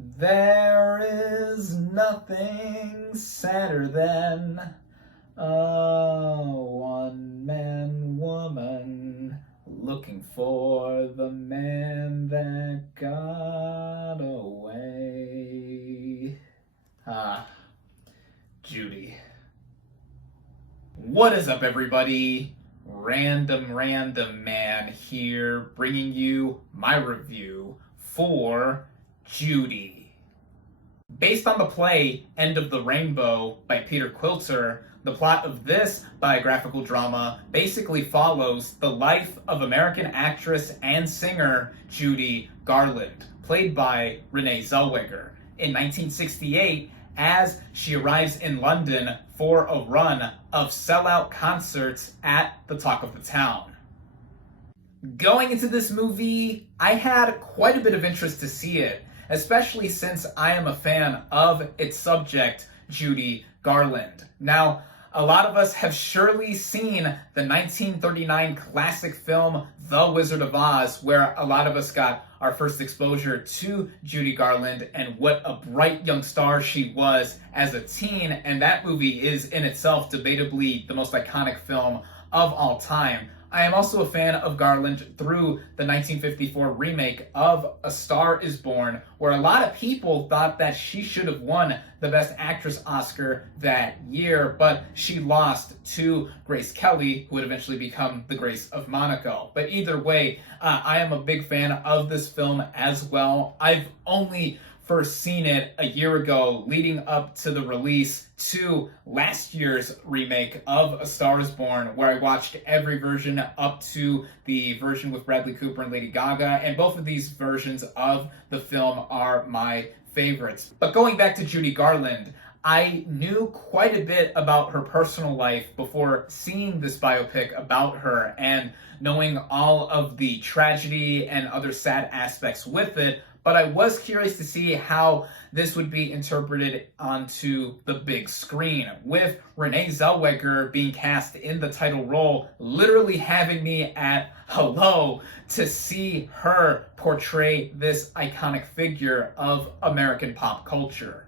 There is nothing sadder than a one-man woman looking for the man that got away. Judy. What is up, everybody? Random Man here, bringing you my review for Judy. Based on the play End of the Rainbow by Peter Quilter, the plot of this biographical drama basically follows the life of American actress and singer Judy Garland, played by Renee Zellweger, in 1968 as she arrives in London for a run of sellout concerts at the Talk of the Town. Going into this movie, I had quite a bit of interest to see it, especially since I am a fan of its subject, Judy Garland. Now, a lot of us have surely seen the 1939 classic film, The Wizard of Oz, where a lot of us got our first exposure to Judy Garland and what a bright young star she was as a teen, and that movie is in itself debatably the most iconic film of all time. I am also a fan of Garland through the 1954 remake of A Star is Born, where a lot of people thought that she should have won the Best Actress Oscar that year, but she lost to Grace Kelly, who would eventually become the Grace of Monaco. But either way, I am a big fan of this film as well. I've only first seen it a year ago, leading up to the release to last year's remake of A Star is Born, where I watched every version up to the version with Bradley Cooper and Lady Gaga, and both of these versions of the film are my favorites. But going back to Judy Garland, I knew quite a bit about her personal life before seeing this biopic about her and knowing all of the tragedy and other sad aspects with it, but I was curious to see how this would be interpreted onto the big screen, with Renee Zellweger being cast in the title role, literally having me at hello to see her portray this iconic figure of American pop culture.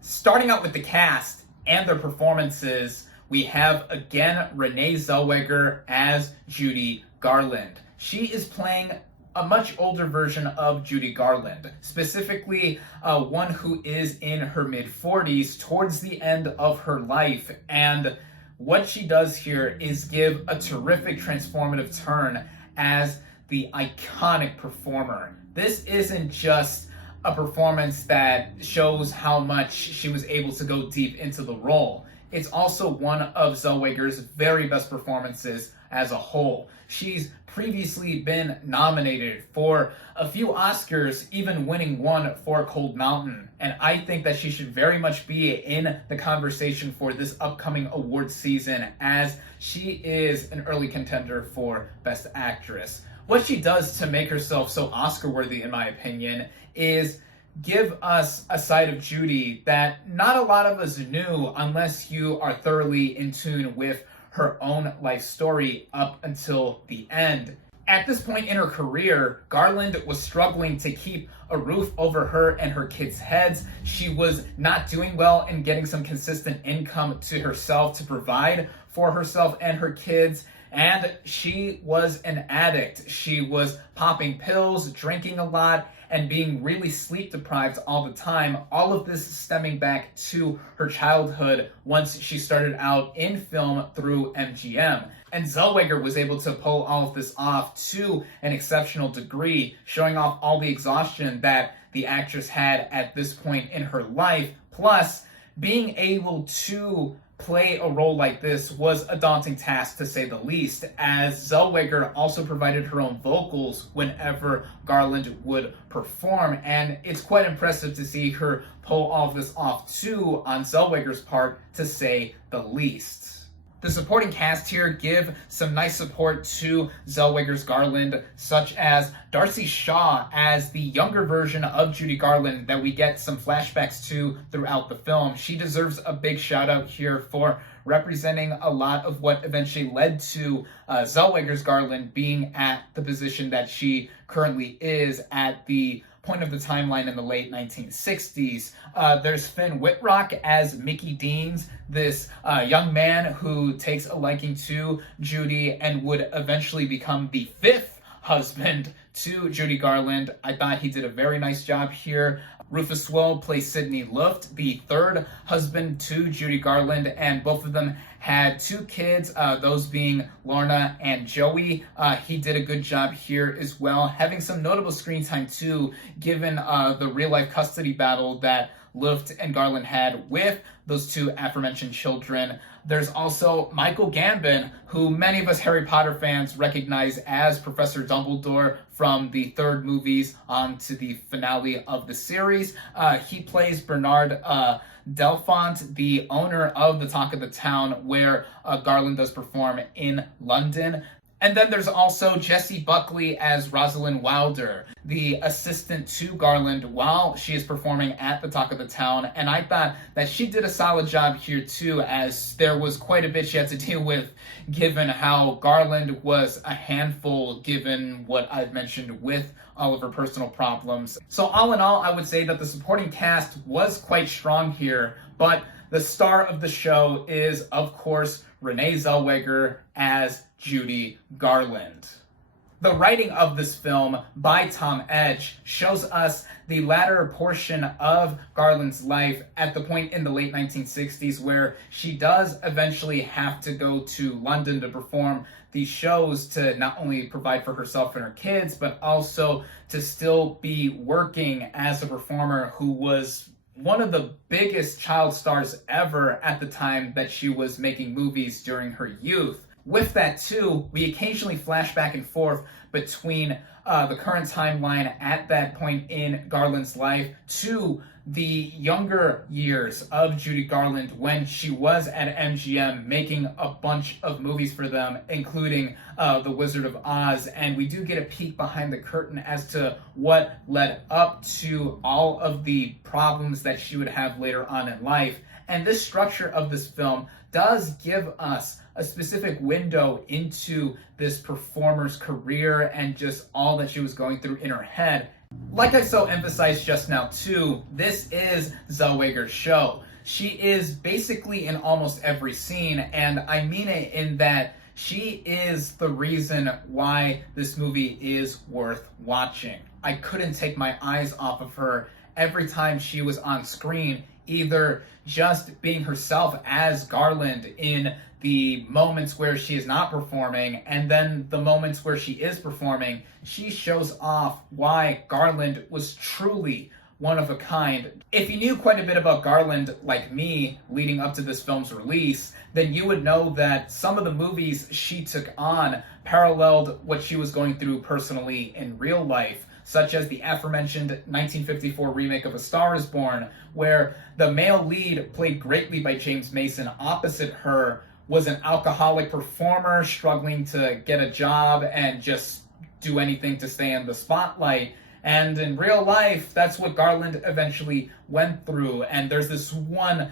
Starting out with the cast and their performances, we have again Renee Zellweger as Judy Garland. She is playing a much older version of Judy Garland, specifically one who is in her mid-40s towards the end of her life. And what she does here is give a terrific transformative turn as the iconic performer. This isn't just a performance that shows how much she was able to go deep into the role. It's also one of Zellweger's very best performances as a whole. She's previously been nominated for a few Oscars, even winning one for Cold Mountain, and I think that she should very much be in the conversation for this upcoming award season, as she is an early contender for Best Actress. What she does to make herself so Oscar-worthy, in my opinion, is give us a side of Judy that not a lot of us knew unless you are thoroughly in tune with her own life story up until the end. At this point in her career, Garland was struggling to keep a roof over her and her kids' heads. She was not doing well in getting some consistent income to herself to provide for herself and her kids. And she was an addict. She was popping pills, drinking a lot, and being really sleep deprived all the time. All of this stemming back to her childhood once she started out in film through MGM. And Zellweger was able to pull all of this off to an exceptional degree, showing off all the exhaustion that the actress had at this point in her life. Plus, being able to play a role like this was a daunting task, to say the least, as Zellweger also provided her own vocals whenever Garland would perform, and it's quite impressive to see her pull all of this off too on Zellweger's part, to say the least. The supporting cast here give some nice support to Zellweger's Garland, such as Darcy Shaw as the younger version of Judy Garland that we get some flashbacks to throughout the film. She deserves a big shout out here for representing a lot of what eventually led to Zellweger's Garland being at the position that she currently is at the point of the timeline in the late 1960s. There's Finn Wittrock as Mickey Deans, this young man who takes a liking to Judy and would eventually become the fifth husband to Judy Garland. I thought he did a very nice job here. Rufus Sewell plays Sidney Luft, the third husband to Judy Garland, and both of them had two kids, those being Lorna and Joey. He did a good job here as well, having some notable screen time too, given the real-life custody battle that Luft and Garland had with those two aforementioned children. There's also Michael Gambon, who many of us Harry Potter fans recognize as Professor Dumbledore from the third movies on to the finale of the series. He plays Bernard Delfont, the owner of the Talk of the Town, where Garland does perform in London. And then there's also Jessie Buckley as Rosalind Wilder, the assistant to Garland while she is performing at the Talk of the Town. And I thought that she did a solid job here too, as there was quite a bit she had to deal with, given how Garland was a handful, given what I've mentioned with all of her personal problems. So all in all, I would say that the supporting cast was quite strong here, but the star of the show is, of course, Renee Zellweger as Judy Garland. The writing of this film by Tom Edge shows us the latter portion of Garland's life at the point in the late 1960s where she does eventually have to go to London to perform these shows to not only provide for herself and her kids, but also to still be working as a performer who was one of the biggest child stars ever at the time that she was making movies during her youth. With that too, we occasionally flash back and forth between the current timeline at that point in Garland's life to the younger years of Judy Garland when she was at MGM making a bunch of movies for them, including The Wizard of Oz. And we do get a peek behind the curtain as to what led up to all of the problems that she would have later on in life. And this structure of this film does give us a specific window into this performer's career and just all that she was going through in her head. Like I so emphasized just now too, this is Zellweger's show. She is basically in almost every scene, and I mean it in that she is the reason why this movie is worth watching. I couldn't take my eyes off of her every time she was on screen, either just being herself as Garland in the moments where she is not performing, and then the moments where she is performing, she shows off why Garland was truly one of a kind. If you knew quite a bit about Garland, like me, leading up to this film's release, then you would know that some of the movies she took on paralleled what she was going through personally in real life, such as the aforementioned 1954 remake of A Star is Born, where the male lead, played greatly by James Mason opposite her, was an alcoholic performer struggling to get a job and just do anything to stay in the spotlight. And in real life, that's what Garland eventually went through. And there's this one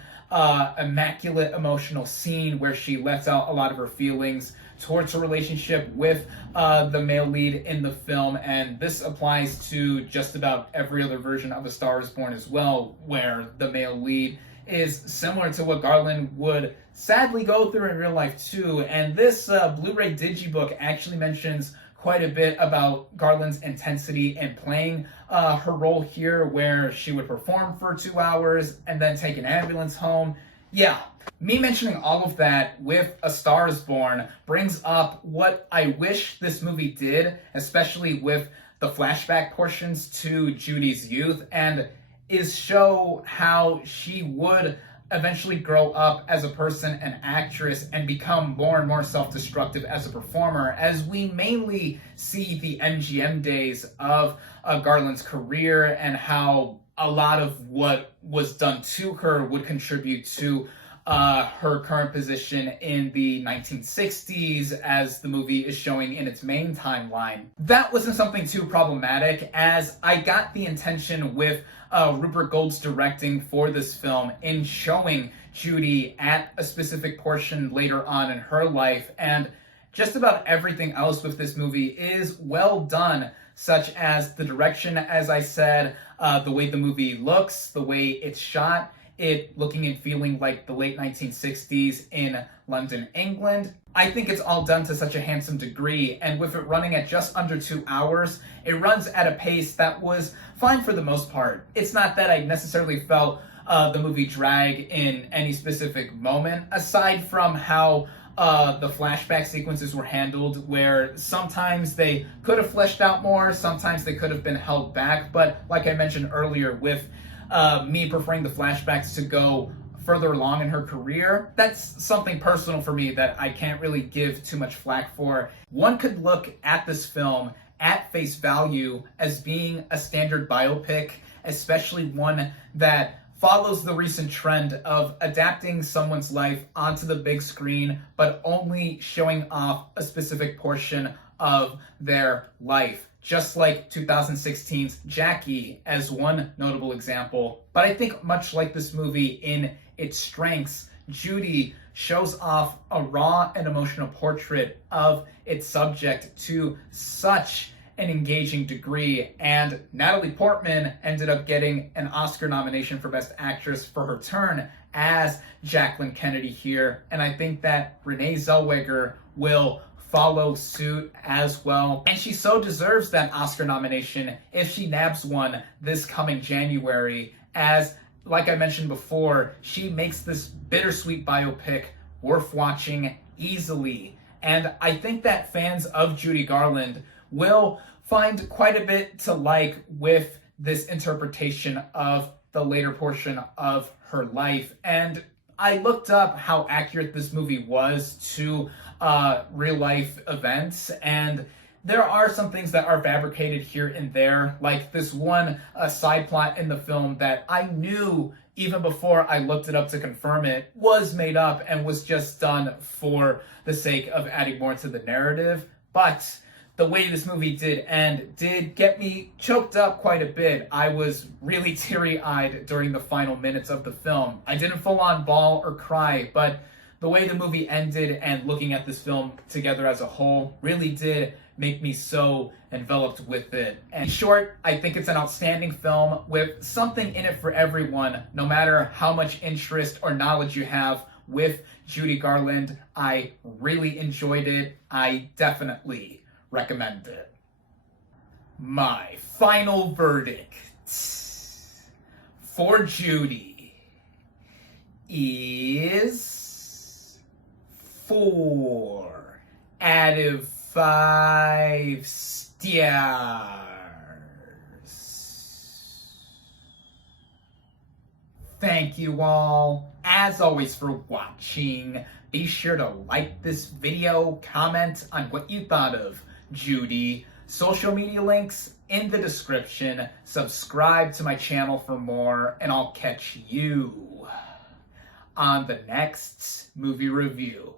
immaculate emotional scene where she lets out a lot of her feelings towards her relationship with the male lead in the film. And this applies to just about every other version of A Star is Born as well, where the male lead is similar to what Garland would sadly go through in real life too. And this Blu-ray digibook actually mentions quite a bit about Garland's intensity in playing her role here, where she would perform for 2 hours and then take an ambulance home. Yeah, me mentioning all of that with A Star is Born brings up what I wish this movie did, especially with the flashback portions to Judy's youth, and is show how she would eventually grow up as a person and actress and become more and more self-destructive as a performer, as we mainly see the MGM days of Garland's career and how a lot of what was done to her would contribute to her current position in the 1960s, as the movie is showing in its main timeline. That wasn't something too problematic, as I got the intention with Rupert Gold's directing for this film in showing Judy at a specific portion later on in her life, and just about everything else with this movie is well done, such as the direction, as I said, the way the movie looks, the way it's shot, it looking and feeling like the late 1960s in London, England. I think it's all done to such a handsome degree, and with it running at just under 2 hours, it runs at a pace that was fine for the most part. It's not that I necessarily felt the movie drag in any specific moment, aside from how the flashback sequences were handled, where sometimes they could have fleshed out more, sometimes they could have been held back, but like I mentioned earlier, with me preferring the flashbacks to go further along in her career, that's something personal for me that I can't really give too much flack for. One could look at this film at face value as being a standard biopic, especially one that follows the recent trend of adapting someone's life onto the big screen, but only showing off a specific portion of their life. Just like 2016's Jackie as one notable example. But I think much like this movie in its strengths, Judy shows off a raw and emotional portrait of its subject to such an engaging degree, and Natalie Portman ended up getting an Oscar nomination for Best Actress for her turn as Jacqueline Kennedy here, and I think that Renee Zellweger will follow suit as well, and she so deserves that Oscar nomination if she nabs one this coming January, as, like I mentioned before, she makes this bittersweet biopic worth watching easily, and I think that fans of Judy Garland will find quite a bit to like with this interpretation of the later portion of her life. And I looked up how accurate this movie was to real life events, and there are some things that are fabricated here and there, like this one side plot in the film that I knew even before I looked it up to confirm it was made up and was just done for the sake of adding more to the narrative. But the way this movie did end did get me choked up quite a bit. I was really teary-eyed during the final minutes of the film. I didn't full-on bawl or cry, but the way the movie ended and looking at this film together as a whole really did make me so enveloped with it. And in short, I think it's an outstanding film with something in it for everyone, no matter how much interest or knowledge you have with Judy Garland. I really enjoyed it. I definitely recommend it. My final verdict for Judy is 4 out of 5 stars. Thank you all, as always, for watching. Be sure to like this video, comment on what you thought of Judy. Social media links in the description. Subscribe to my channel for more, and I'll catch you on the next movie review.